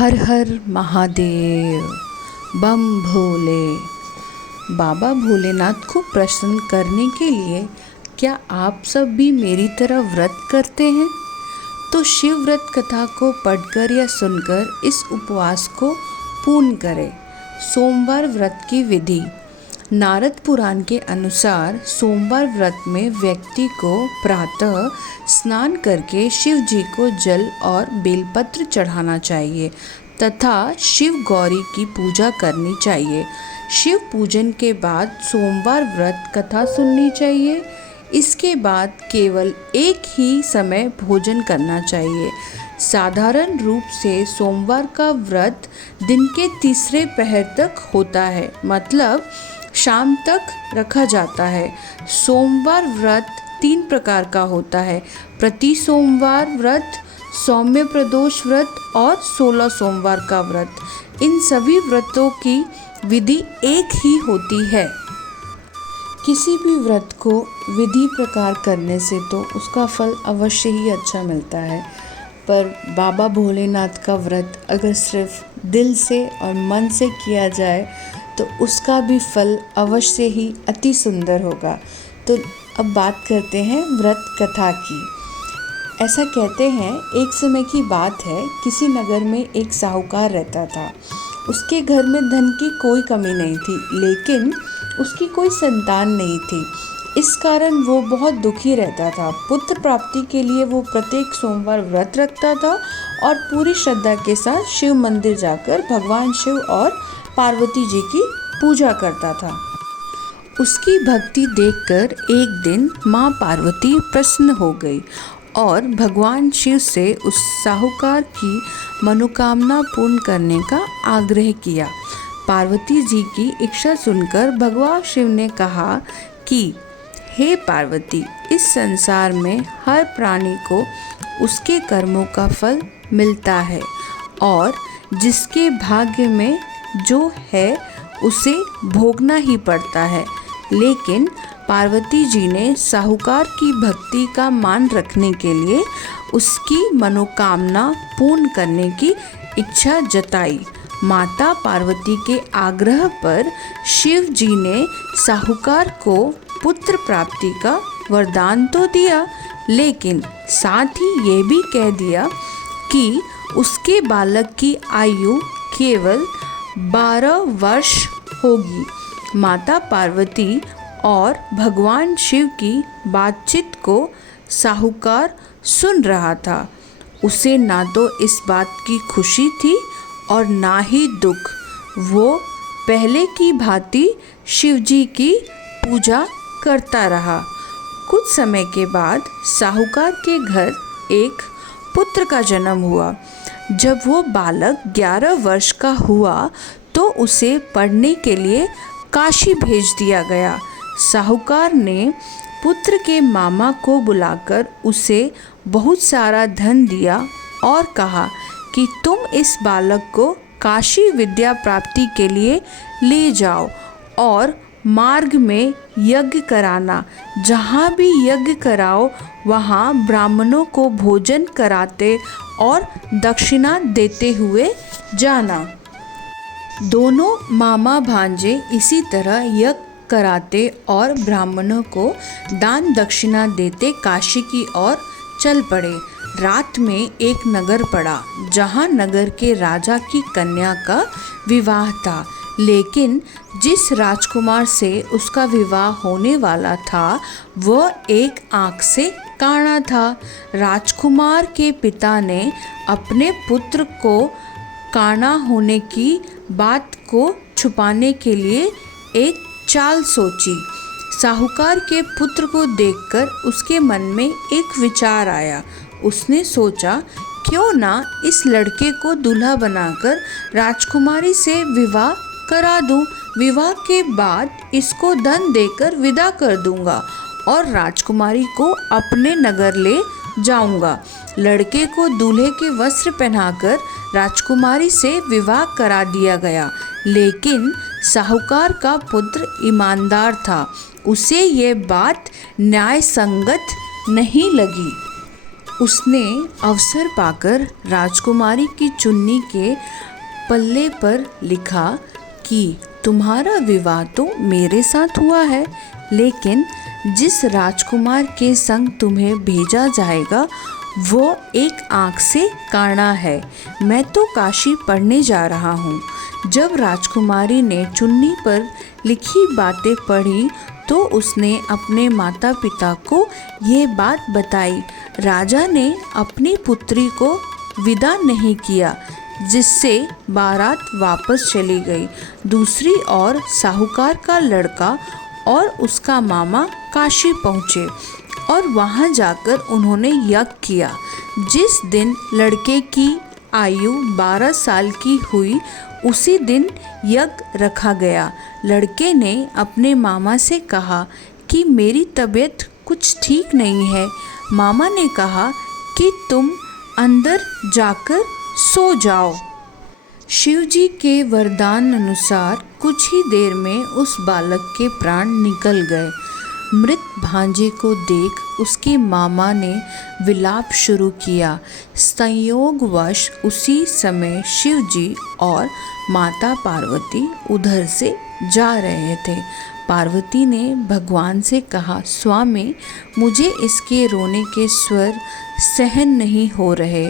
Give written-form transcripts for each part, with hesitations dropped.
हर हर महादेव। बम भोले। बाबा भोलेनाथ को प्रसन्न करने के लिए क्या आप सब भी मेरी तरह व्रत करते हैं? तो शिव व्रत कथा को पढ़कर या सुनकर इस उपवास को पूर्ण करें। सोमवार व्रत की विधि। नारद पुराण के अनुसार सोमवार व्रत में व्यक्ति को प्रातः स्नान करके शिव जी को जल और बेलपत्र चढ़ाना चाहिए तथा शिव गौरी की पूजा करनी चाहिए। शिव पूजन के बाद सोमवार व्रत कथा सुननी चाहिए। इसके बाद केवल एक ही समय भोजन करना चाहिए। साधारण रूप से सोमवार का व्रत दिन के तीसरे पहर तक होता है, मतलब शाम तक रखा जाता है। सोमवार व्रत 3 प्रकार का होता है: प्रति सोमवार व्रत, सौम्य प्रदोष व्रत और 16 सोमवार का व्रत। इन सभी व्रतों की विधि एक ही होती है। किसी भी व्रत को विधि प्रकार करने से तो उसका फल अवश्य ही अच्छा मिलता है, पर बाबा भोलेनाथ का व्रत अगर सिर्फ दिल से और मन से किया जाए तो उसका भी फल अवश्य ही अति सुंदर होगा। तो अब बात करते हैं व्रत कथा की। ऐसा कहते हैं, एक समय की बात है, किसी नगर में एक साहूकार रहता था। उसके घर में धन की कोई कमी नहीं थी, लेकिन उसकी कोई संतान नहीं थी। इस कारण वो बहुत दुखी रहता था। पुत्र प्राप्ति के लिए वो प्रत्येक सोमवार व्रत रखता था और पूरी श्रद्धा के साथ शिव मंदिर जाकर भगवान शिव और पार्वती जी की पूजा करता था। उसकी भक्ति देखकर एक दिन माँ पार्वती प्रसन्न हो गई और भगवान शिव से उस साहूकार की मनोकामना पूर्ण करने का आग्रह किया। पार्वती जी की इच्छा सुनकर भगवान शिव ने कहा कि हे पार्वती, इस संसार में हर प्राणी को उसके कर्मों का फल मिलता है और जिसके भाग्य में जो है उसे भोगना ही पड़ता है। लेकिन पार्वती जी ने साहूकार की भक्ति का मान रखने के लिए उसकी मनोकामना पूर्ण करने की इच्छा जताई। माता पार्वती के आग्रह पर शिव जी ने साहूकार को पुत्र प्राप्ति का वरदान तो दिया, लेकिन साथ ही ये भी कह दिया कि उसके बालक की आयु केवल 12 वर्ष होगी। माता पार्वती और भगवान शिव की बातचीत को साहूकार सुन रहा था। उसे ना तो इस बात की खुशी थी और ना ही दुख। वो पहले की भांति शिव जी की पूजा करता रहा। कुछ समय के बाद साहूकार के घर एक पुत्र का जन्म हुआ। जब वो बालक 11 वर्ष का हुआ तो उसे पढ़ने के लिए काशी भेज दिया गया। साहूकार ने पुत्र के मामा को बुलाकर उसे बहुत सारा धन दिया और कहा कि तुम इस बालक को काशी विद्या प्राप्ति के लिए ले जाओ और मार्ग में यज्ञ कराना। जहाँ भी यज्ञ कराओ वहाँ ब्राह्मणों को भोजन कराते और दक्षिणा देते हुए जाना। दोनों मामा भांजे इसी तरह यज्ञ कराते और ब्राह्मणों को दान दक्षिणा देते काशी की ओर चल पड़े। रात में एक नगर पड़ा जहाँ नगर के राजा की कन्या का विवाह था, लेकिन जिस राजकुमार से उसका विवाह होने वाला था वह एक आँख से काना था। राजकुमार के पिता ने अपने पुत्र को काना होने की बात को छुपाने के लिए एक चाल सोची। साहूकार के पुत्र को देखकर उसके मन में एक विचार आया। उसने सोचा, क्यों ना इस लड़के को दूल्हा बनाकर राजकुमारी से विवाह करा दूं। विवाह के बाद इसको धन देकर विदा कर दूंगा और राजकुमारी को अपने नगर ले जाऊंगा। लड़के को दूल्हे के वस्त्र पहनाकर राजकुमारी से विवाह करा दिया गया, लेकिन साहूकार का पुत्र ईमानदार था। उसे ये बात न्याय संगत नहीं लगी। उसने अवसर पाकर राजकुमारी की चुन्नी के पल्ले पर लिखा कि तुम्हारा विवाह तो मेरे साथ हुआ है, लेकिन जिस राजकुमार के संग तुम्हें भेजा जाएगा वो एक आँख से काना है। मैं तो काशी पढ़ने जा रहा हूँ। जब राजकुमारी ने चुन्नी पर लिखी बातें पढ़ी तो उसने अपने माता पिता को ये बात बताई। राजा ने अपनी पुत्री को विदा नहीं किया, जिससे बारात वापस चली गई। दूसरी ओर साहूकार का लड़का और उसका मामा काशी पहुँचे और वहाँ जाकर उन्होंने यज्ञ किया। जिस दिन लड़के की आयु 12 साल की हुई उसी दिन यज्ञ रखा गया। लड़के ने अपने मामा से कहा कि मेरी तबीयत कुछ ठीक नहीं है। मामा ने कहा कि तुम अंदर जाकर सो जाओ। शिवजी के वरदान अनुसार कुछ ही देर में उस बालक के प्राण निकल गए। मृत भांजे को देख उसके मामा ने विलाप शुरू किया। संयोगवश उसी समय शिवजी और माता पार्वती उधर से जा रहे थे। पार्वती ने भगवान से कहा, स्वामी, मुझे इसके रोने के स्वर सहन नहीं हो रहे।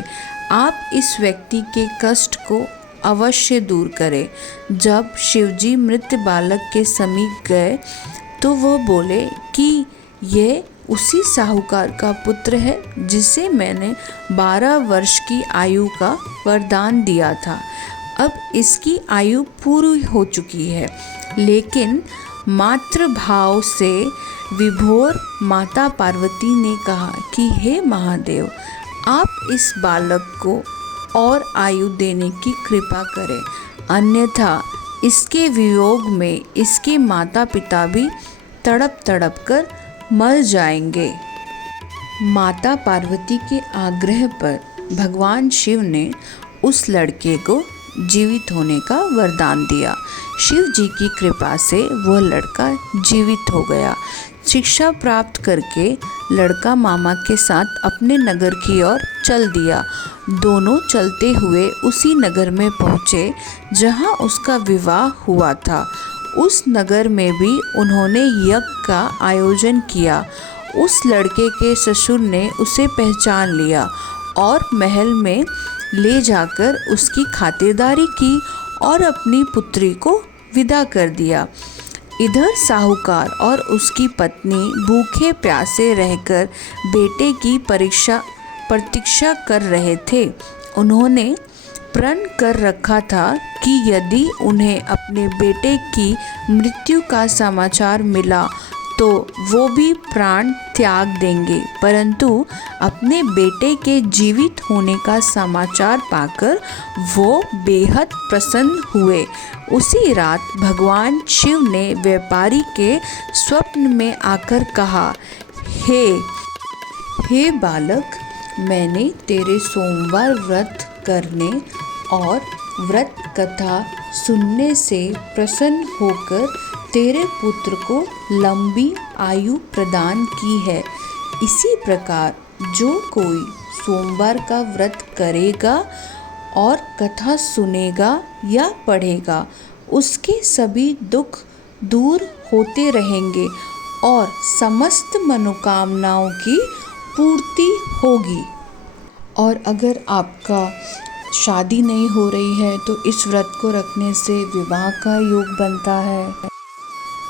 आप इस व्यक्ति के कष्ट को अवश्य दूर करें। जब शिवजी मृत बालक के समीप गए तो वो बोले कि ये उसी साहूकार का पुत्र है जिसे मैंने 12 वर्ष की आयु का वरदान दिया था। अब इसकी आयु पूरी हो चुकी है। लेकिन मातृ भाव से विभोर माता पार्वती ने कहा कि हे महादेव, आप इस बालक को और आयु देने की कृपा करें, अन्यथा इसके वियोग में इसके माता पिता भी तड़प तड़प कर मर जाएंगे। माता पार्वती के आग्रह पर भगवान शिव ने उस लड़के को जीवित होने का वरदान दिया। शिव जी की कृपा से वह लड़का जीवित हो गया। शिक्षा प्राप्त करके लड़का मामा के साथ अपने नगर की ओर चल दिया। दोनों चलते हुए उसी नगर में पहुँचे जहाँ उसका विवाह हुआ था। उस नगर में भी उन्होंने यज्ञ का आयोजन किया। उस लड़के के ससुर ने उसे पहचान लिया और महल में ले जाकर उसकी खातिरदारी की और अपनी पुत्री को विदा कर दिया। इधर साहूकार और उसकी पत्नी भूखे प्यासे रहकर बेटे की प्रतीक्षा कर रहे थे। उन्होंने प्रण कर रखा था कि यदि उन्हें अपने बेटे की मृत्यु का समाचार मिला तो वो भी प्राण त्याग देंगे, परंतु अपने बेटे के जीवित होने का समाचार पाकर वो बेहद प्रसन्न हुए। उसी रात भगवान शिव ने व्यापारी के स्वप्न में आकर कहा, हे बालक, मैंने तेरे सोमवार व्रत करने और व्रत कथा सुनने से प्रसन्न होकर तेरे पुत्र को लंबी आयु प्रदान की है। इसी प्रकार जो कोई सोमवार का व्रत करेगा और कथा सुनेगा या पढ़ेगा, उसके सभी दुख दूर होते रहेंगे और समस्त मनोकामनाओं की पूर्ति होगी। और अगर आपका शादी नहीं हो रही है तो इस व्रत को रखने से विवाह का योग बनता है।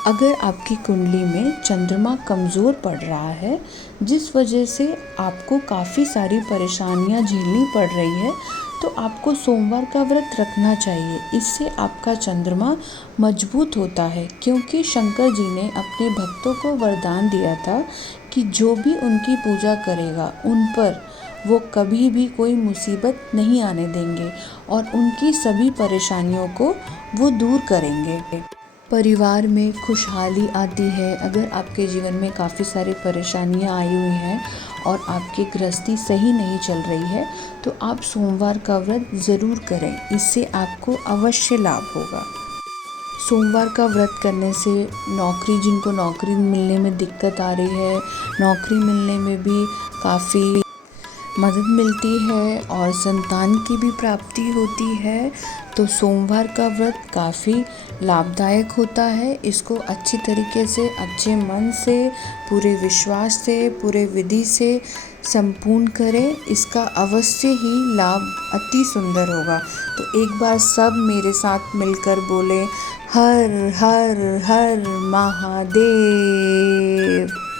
अगर आपकी कुंडली में चंद्रमा कमज़ोर पड़ रहा है, जिस वजह से आपको काफ़ी सारी परेशानियां झेलनी पड़ रही है, तो आपको सोमवार का व्रत रखना चाहिए। इससे आपका चंद्रमा मजबूत होता है, क्योंकि शंकर जी ने अपने भक्तों को वरदान दिया था कि जो भी उनकी पूजा करेगा उन पर वो कभी भी कोई मुसीबत नहीं आने देंगे और उनकी सभी परेशानियों को वो दूर करेंगे। परिवार में खुशहाली आती है। अगर आपके जीवन में काफ़ी सारी परेशानियां आई हुई हैं और आपकी गृहस्थी सही नहीं चल रही है, तो आप सोमवार का व्रत ज़रूर करें। इससे आपको अवश्य लाभ होगा। सोमवार का व्रत करने से जिनको नौकरी मिलने में दिक्कत आ रही है, नौकरी मिलने में भी काफ़ी मदद मिलती है और संतान की भी प्राप्ति होती है। तो सोमवार का व्रत काफ़ी लाभदायक होता है। इसको अच्छी तरीके से, अच्छे मन से, पूरे विश्वास से, पूरे विधि से संपूर्ण करें। इसका अवश्य ही लाभ अति सुंदर होगा। तो एक बार सब मेरे साथ मिलकर बोले, हर हर हर महादेव।